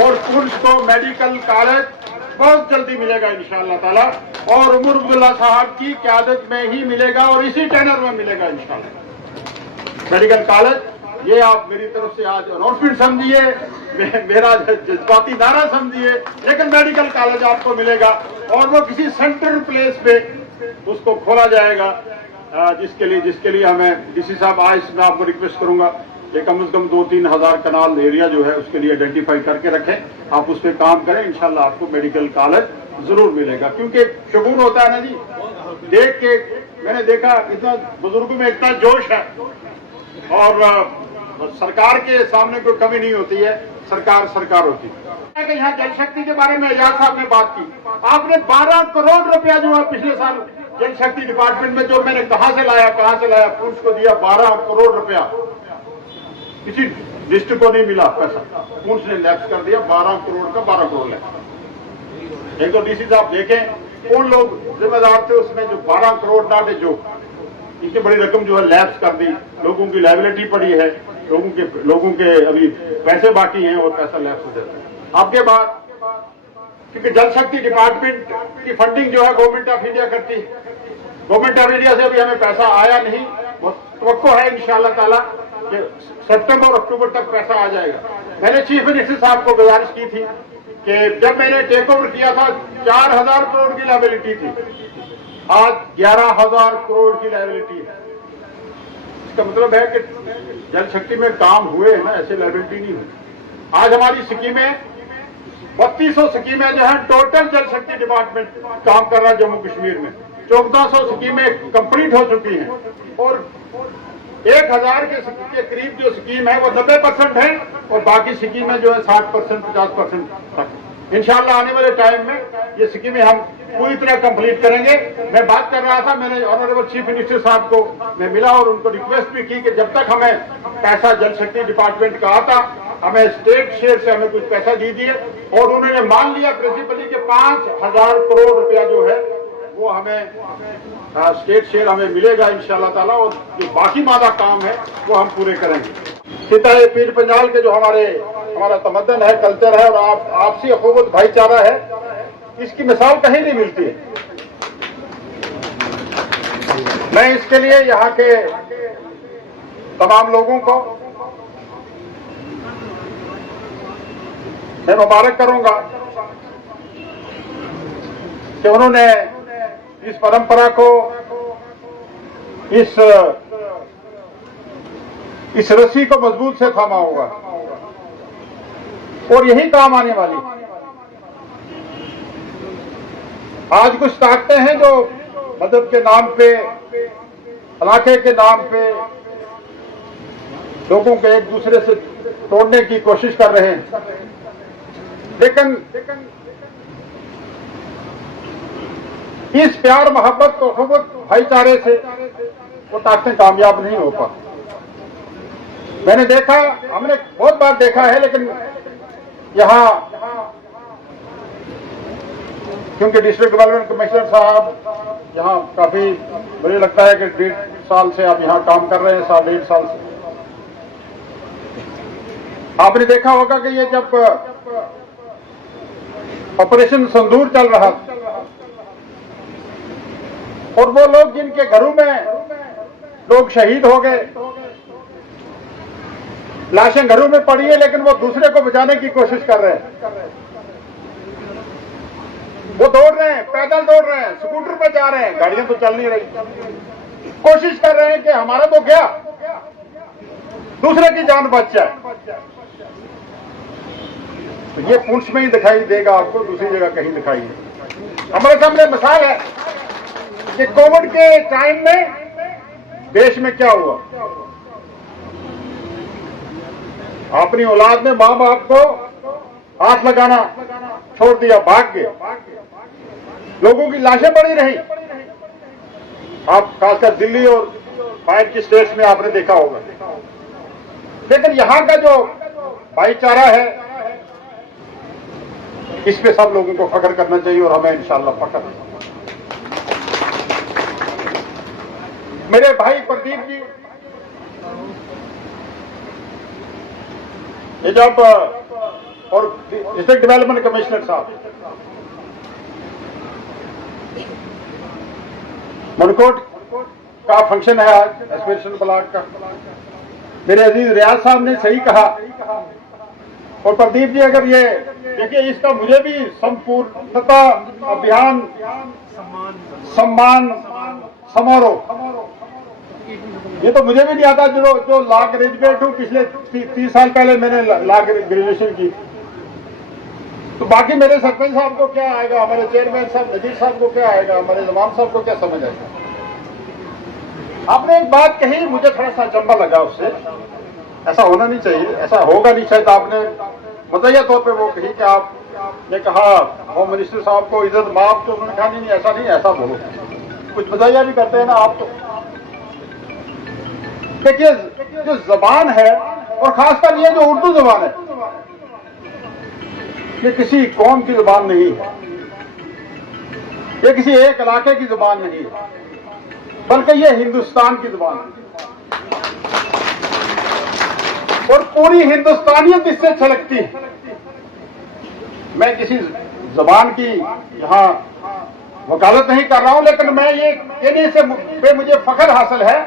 और पुलिस को medical college बहुत जल्दी मिलेगा इंशाअल्लाह ताला, और उमर अब्दुल्ला साहब की क़यादत में ही मिलेगा और इसी टेनर में मिलेगा इंशाअल्लाह मेडिकल कॉलेज। ये आप मेरी तरफ से आज अनाउंसमेंट समझिए, मेरा जज्बाती नारा समझिए, लेकिन मेडिकल कॉलेज आपको मिलेगा और वो किसी सेंट्रल प्लेस पे उसको खोला जाएगा, जिसके लिए हमें डीसी साहब आज मैं आपको रिक्वेस्ट करूंगा कि कम से कम 2-3 हज़ार कनाल एरिया जो है उसके लिए आइडेंटिफाई करके रखें, आप उस पर काम करें, इंशाल्लाह आपको मेडिकल कॉलेज जरूर मिलेगा। क्योंकि शुगून होता है ना जी, देख के मैंने देखा इतना बुजुर्गों में इतना जोश है, और सरकार के सामने कोई कमी नहीं होती है, सरकार होती है। यहाँ जल शक्ति के बारे में एजाज साहब ने बात की, आपने 12 करोड़ रुपया जो है पिछले साल जल शक्ति डिपार्टमेंट में, जो मैंने कहां से लाया पुलिस को दिया 12 करोड़ रुपया, किसी डिस्ट्रिक्ट को नहीं मिला पैसा, पुलिस ने लैप्स कर दिया 12 करोड़ का 12 करोड़ लैप्स। एक तो डीसी साहब देखें कौन लोग जिम्मेदार थे उसमें, जो 12 करोड़ ना थे, जो इतनी बड़ी रकम जो है लैप्स कर दी, लोगों की लायबिलिटी पड़ी है, लोगों के अभी पैसे बाकी हैं और पैसा लैप्स हो जाता है। आपके बाद क्योंकि जल शक्ति डिपार्टमेंट की फंडिंग जो है गवर्नमेंट ऑफ इंडिया करती है, गवर्नमेंट ऑफ इंडिया से अभी हमें पैसा आया नहीं, तवक्को है इंशाअल्लाह ताला कि सितंबर और अक्टूबर तक पैसा आ जाएगा। मैंने चीफ मिनिस्टर साहब को गुजारिश की थी कि जब मैंने टेक ओवर किया था 4000 करोड़ की लायबिलिटी थी, आज 11,000 करोड़ की लायबिलिटी है। इसका मतलब है कि जल शक्ति में काम हुए हैं ना, ऐसे लायबिलिटी नहीं हुई। आज हमारी स्कीमें 3200 स्कीमें जो है टोटल जल शक्ति डिपार्टमेंट काम कर रहा है जम्मू कश्मीर में, 1400 स्कीमें कंप्लीट हो चुकी हैं, और 1000 के करीब जो स्कीम है वो 90% है, और बाकी स्कीमें जो है 60% 50% तक। इंशाअल्लाह आने वाले टाइम में ये स्कीमें हम पूरी तरह कंप्लीट करेंगे। मैं बात कर रहा था, मैंने ऑनरेबल चीफ मिनिस्टर साहब को मैं मिला और उनको रिक्वेस्ट भी की कि जब तक हमें पैसा जल शक्ति डिपार्टमेंट का आता, हमें स्टेट शेयर से हमें कुछ पैसा दीजिए, और उन्होंने मान लिया प्रिंसिपली कि 5000 करोड़ रुपया जो है वो हमें स्टेट शेयर हमें मिलेगा इंशाअल्लाह ताला, और जो बाकी मादा काम है वो हम पूरे करेंगे। सीता पीर पंजाल के जो हमारा तमद्दन है, कल्चर है, और आपसी अखुवत भाईचारा है, इसकी मिसाल कहीं नहीं मिलती है। मैं इसके लिए यहाँ के तमाम लोगों को मैं मुबारक करूंगा कि उन्होंने इस परंपरा को, इस रस्सी को मजबूत से थामा होगा, और यही काम आने वाली। आज कुछ ताकतें हैं जो मदद के नाम पे, इलाके के नाम पे लोगों को एक दूसरे से तोड़ने की कोशिश कर रहे हैं, लेकिन इस प्यार मोहब्बत तो अखुवत भाईचारे से वो ताकतें कामयाब नहीं हो पाती। मैंने देखा, हमने बहुत बार देखा है, लेकिन यहाँ क्योंकि डिस्ट्रिक्ट डेवलपमेंट कमिश्नर साहब यहाँ काफी, मुझे लगता है कि 1.5 साल से आप यहाँ काम कर रहे हैं, 1.5 साल से आपने देखा होगा कि ये जब ऑपरेशन संदूर चल रहा था, और वो लोग जिनके घरों में लोग शहीद हो गए, लाशें घरों में पड़ी है, लेकिन वो दूसरे को बचाने की कोशिश कर रहे हैं, वो दौड़ रहे हैं, पैदल दौड़ रहे हैं, स्कूटर पर जा रहे हैं, गाड़ियां तो चल नहीं रही, कोशिश कर रहे हैं कि हमारा तो क्या, दूसरे की जान बच जाए। तो ये पुंछ में ही दिखाई देगा आपको, दूसरी जगह कहीं दिखाई नहीं। हमारे सामने मिसाल है कि कोविड के टाइम में देश में क्या हुआ। अपनी औलाद ने मां बाप को हाथ लगाना छोड़ दिया, भाग गए, लोगों की लाशें पड़ी रही। आप खासकर दिल्ली और बाहर की स्टेट्स में आपने देखा होगा, लेकिन यहां का जो भाईचारा है, इस पे सब लोगों को फख्र करना चाहिए, और हमें इंशाअल्लाह फख्र। मेरे भाई प्रदीप जी, ये जब डिस्ट्रिक्ट डेवलपमेंट कमिश्नर साहब, मनकोट का फंक्शन है आज एस्पिरेशन ब्लॉक का। मेरे अजीज रियाज साहब ने सही कहा, और प्रदीप जी अगर ये देखिए, इसका मुझे भी संपूर्णता अभियान सम्मान समारोह, ये तो मुझे भी नहीं आता। जो लॉ ग्रेजुएट हूँ, पिछले 30 साल पहले मैंने लॉ ग्रेजुएशन की, तो बाकी मेरे सरपंच साहब को क्या आएगा, हमारे चेयरमैन साहब नजीर साहब को क्या आएगा, हमारे जमान साहब को क्या समझ आएगा। आपने एक बात कही, मुझे थोड़ा सा अचंभा लगा उससे। ऐसा होना नहीं चाहिए, ऐसा होगा नहीं शायद। आपने मज़ाहिया तौर पे वो कही कि आपने कहा होम मिनिस्टर साहब को इज्जत माफ, तो उन्होंने कहा नहीं ऐसा नहीं, ऐसा बोलो। कुछ मज़ाहिया भी करते हैं ना आप। तो देखिए, जो जबान है, और खासकर ये जो उर्दू जबान है, ये किसी कौम की जुबान नहीं है, ये किसी एक इलाके की जुबान नहीं है, बल्कि ये हिंदुस्तान की जुबान है। और पूरी हिंदुस्तानियत इससे छलकती है। मैं किसी जबान की यहाँ वकालत नहीं कर रहा हूं, लेकिन मैं ये कहने से पे मुझे फख्र हासिल है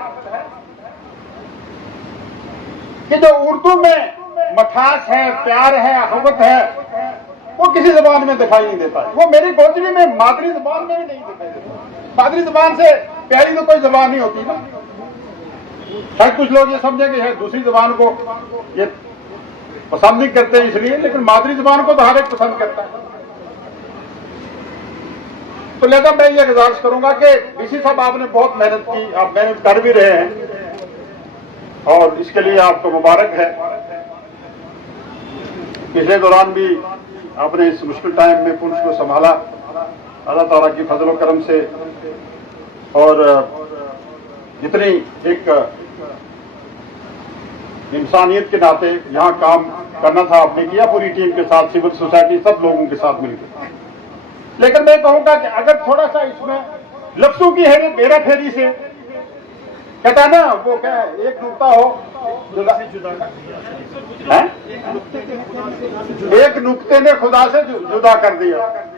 कि जो उर्दू में मठास है, प्यार है, अहमत है, वो किसी जबान में दिखाई नहीं देता। वो मेरी गोजरी में, मादरी जबान में भी नहीं दिखाई देता। मादरी जबान से प्यारी तो कोई जबान नहीं होती ना। शायद कुछ लोग ये समझेंगे शायद दूसरी जबान को ये पसंद नहीं करते इसलिए, लेकिन मादरी जबान को तो हर एक पसंद करता है। तो लिहाजा मैं ये गुजारिश करूंगा कि डीसी साहब, आपने बहुत मेहनत की, आप मेहनत कर भी रहे हैं, और इसके लिए आपको मुबारक है। पिछले दौरान भी आपने इस मुश्किल टाइम में पुलिस को संभाला, अल्लाह ताला की फजल करम से। और जितनी एक इंसानियत के नाते यहाँ काम करना था आपने किया, पूरी टीम के साथ, सिविल सोसाइटी, सब लोगों के साथ मिलकर। लेकिन मैं कहूंगा कि अगर थोड़ा सा इसमें लफ्जों की हेरा फेरी से, कहता ना वो क्या एक नुक्ता हो एक नुक्ते ने खुदा से जुदा कर दिया।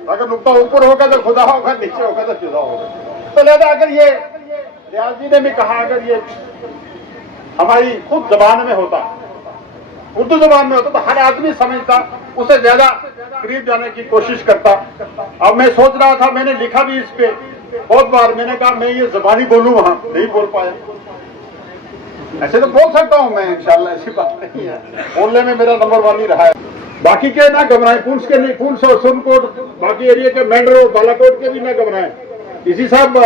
अगर नुक्ता ऊपर होगा तो खुदा होगा, नीचे होगा तो जुदा होगा। तो लिहाजा अगर ये रियाज जी ने भी कहा, अगर ये हमारी खुद जबान में होता, उर्दू जबान में होता, तो हर आदमी समझता, उससे ज्यादा करीब जाने की कोशिश करता। अब मैं सोच रहा था, मैंने लिखा भी इस पे बहुत बार, मैंने कहा मैं ये जबानी बोलूं, वहां नहीं बोल पाया। ऐसे तो बोल सकता हूं मैं, इंशाल्लाह ऐसी बात नहीं है, बोलने में मेरा नंबर 1 ही रहा है। बाकी के ना घबराएं, पुंछ के नहीं, पुंछ और सोनकोट, बाकी एरिया के मेंढर और बालाकोट के भी ना घबराएं। इसी साहब